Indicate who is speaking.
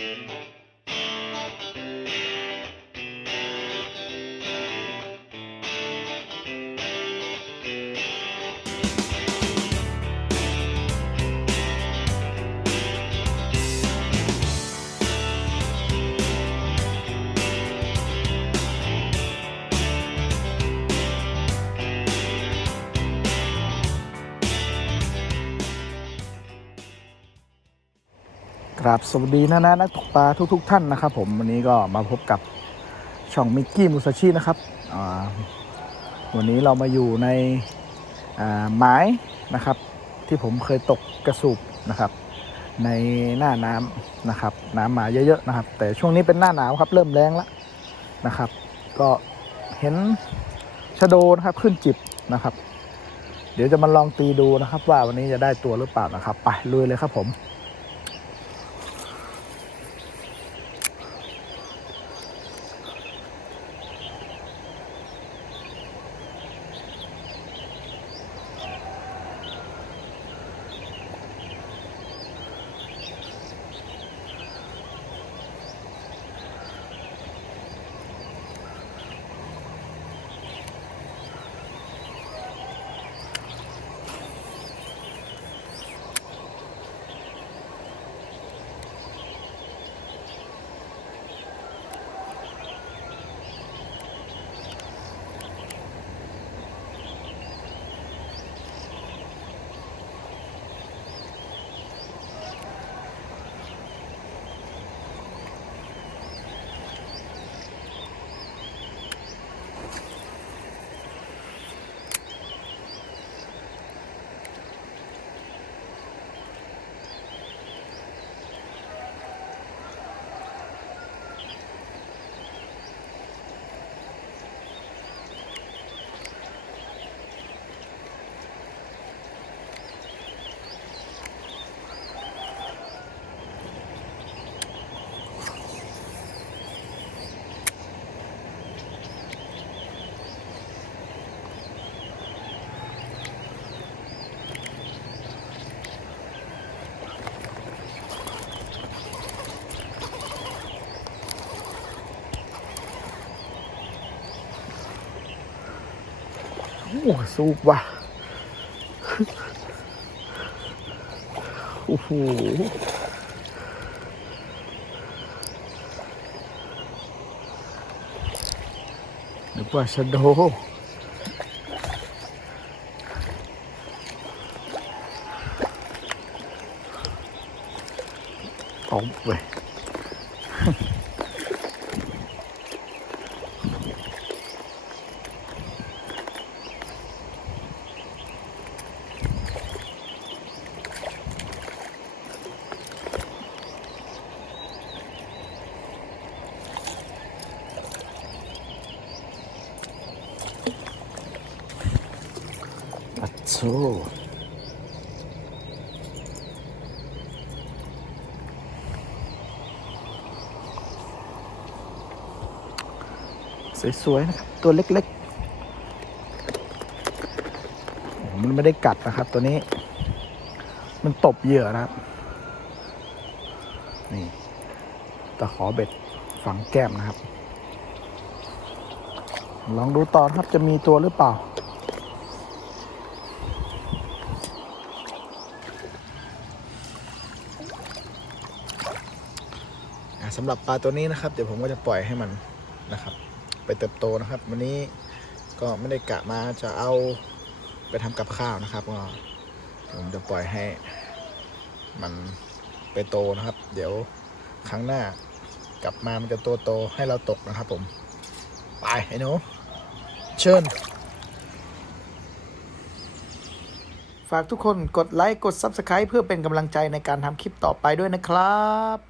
Speaker 1: Thank you. ครับสวัสดีนะนะนักตกปลาทุกๆท่านนะครับผมวันนี้ก็มาพบกับช่องมิกกี้มุซาชินะครับวันนี้เรามาอยู่ในอ่าหมายนะครับ ที่ผมเคยตกกระสูบนะครับ ในหน้าน้ำนะครับ น้ำมาเยอะๆนะครับ แต่ช่วงนี้เป็นหน้าหนาวครับเริ่มแรงแล้วนะครับ ก็เห็นชะโดนะครับขึ้นจิบนะครับ เดี๋ยวจะมาลองตีดูนะครับ ว่าวันนี้จะได้ตัวหรือเปล่านะครับ ไปลุยเลยครับผม โอ้สูบว่ะโอ้โหนึกว่าชะโดตบเว้ย โซสวย ๆ นะครับ ตัวเล็ก ๆ มันไม่ได้กัดนะครับ ตัวนี้ มันตบเหยื่อนะครับ นี่ตะขอเบ็ดฝังแก้มนะครับ ลองดูต่อนครับจะมีตัวหรือเปล่า สำหรับปลาตัวนี้นะครับ เดี๋ยวผมก็จะปล่อยให้มันนะครับ ไปเติบโตนะครับ วันนี้ก็ไม่ได้กะมาจะเอาไปทำกับข้าวนะครับก็ผมจะปล่อยให้มันไปโตนะครับ เดี๋ยวครั้งหน้ากลับมามันจะโตโตให้เราตกนะครับ ผม ไปไอ้หนูเชิญ ฝากทุกคนกดไลค์ กด Subscribe เพื่อเป็นกำลังใจในการทำคลิปต่อไปด้วยนะครับ